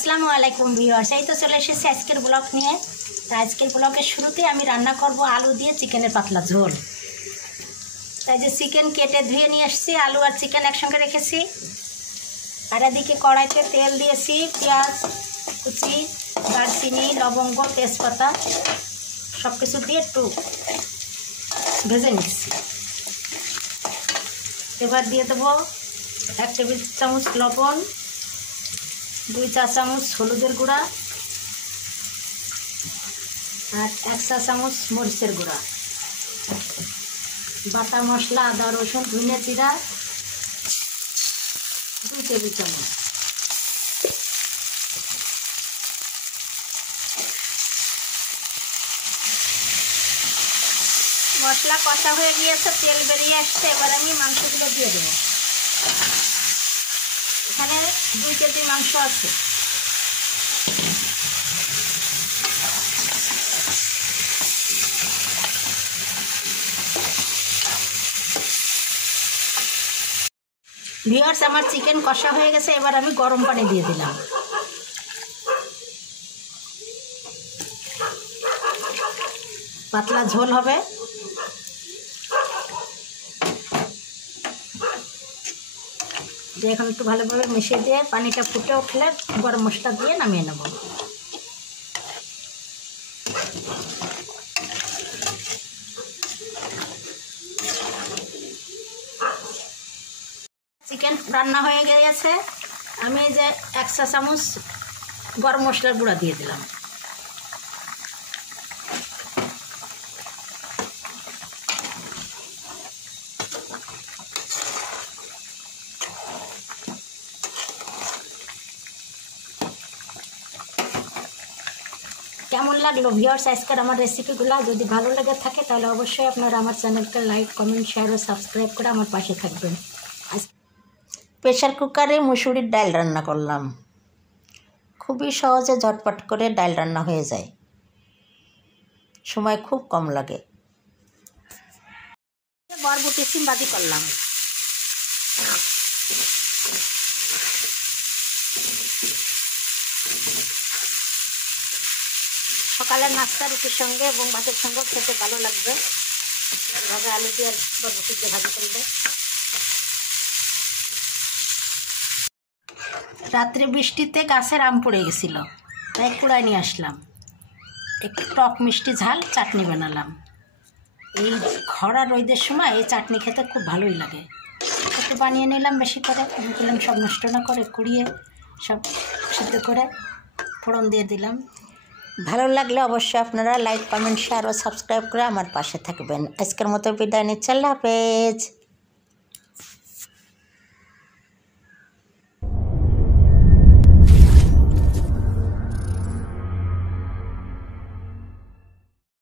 আসসালামু আলাইকুম ভিউয়ার্স, এই তো চলে এসেছি আজকের ব্লগ নিয়ে। তো আজকের ব্লগের শুরুতে আমি রান্না করব আলু দিয়ে চিকেনের পাতলা ঝোল। তাই যে চিকেন কেটে ধুয়ে নিয়ে আসছি, আলু আর চিকেন একসঙ্গে রেখেছি। আর এদিকে কড়াইতে তেল দিয়েছি, পেঁয়াজ কুচি, দারচিনি, লবঙ্গ, তেজপাতা সব কিছু দিয়ে একটু ভেজে নিচ্ছি। এবার দিয়ে দেবো 1 টেবিল চামচ লবণ, 2 চা চামচ হলুদের গুঁড়া আর 1 চা চামচ মরিচের গুঁড়া, বাটা মশলা আদা রসুন ধনিয়া জিরা 2 টেবিল চামচ। মশলা কষা হয়ে গিয়েছে, তেল বেরিয়ে আসছে। এবার আমি মাংসগুলো দিয়ে দেবো। এখানে 2 কেজি মাংস আছে। ভিউয়ার্স, আমার চিকেন কষা হয়ে গেছে। এবার আমি গরম পানি দিয়ে দিলাম। পাতলা ঝোল হবে। এখন একটু ভালোভাবে মিশিয়ে দিয়ে পানিটা ফুটে উঠলে গরম মশলা দিয়ে নামিয়ে নেব। চিকেন রান্না হয়ে গেছে। আমি যে 1 চা চামচ গরম মশলার গুঁড়া দিয়ে দিলাম। কেমন লাগলো ভিউয়ার্স আজকের আমার রেসিপিগুলো? যদি ভালো লেগে থাকে তাহলে অবশ্যই আপনারা আমার চ্যানেলকে লাইক, কমেন্ট, শেয়ার ও সাবস্ক্রাইব করে আমার পাশে থাকবেন। প্রেশার কুকারে মুসুরির ডাল রান্না করলাম। খুবই সহজে ঝটপট করে ডাল রান্না হয়ে যায়, সময় খুব কম লাগে। বরবটি সিম ভাজি করলাম। সকালের নাস্তা রুটির সঙ্গে এবং ভাতের সঙ্গে খেতে ভালো লাগবে। এভাবে আলু দিয়ে বরবটি দিয়ে ভাজি করলে। রাত্রে বৃষ্টিতে গাছের আম পড়ে গেছিল, তাই কুড়ায় নিয়ে আসলাম। একটু টক মিষ্টি ঝাল চাটনি বানালাম। এই খরা রোদের সময় এই চাটনি খেতে খুব ভালোই লাগে। একটু বানিয়ে নিলাম বেশি করে, দিলাম সব নষ্ট না করে, কুড়িয়ে সব সিদ্ধ করে ফোড়ন দিয়ে দিলাম। ভালো লাগলে অবশ্যই আপনারা লাইক, কমেন্ট, শেয়ার ও সাবস্ক্রাইব করে আমার পাশে থাকবেন। আজকের মতো বিদায় নিচ্ছি। আল্লাহ হাফেজ।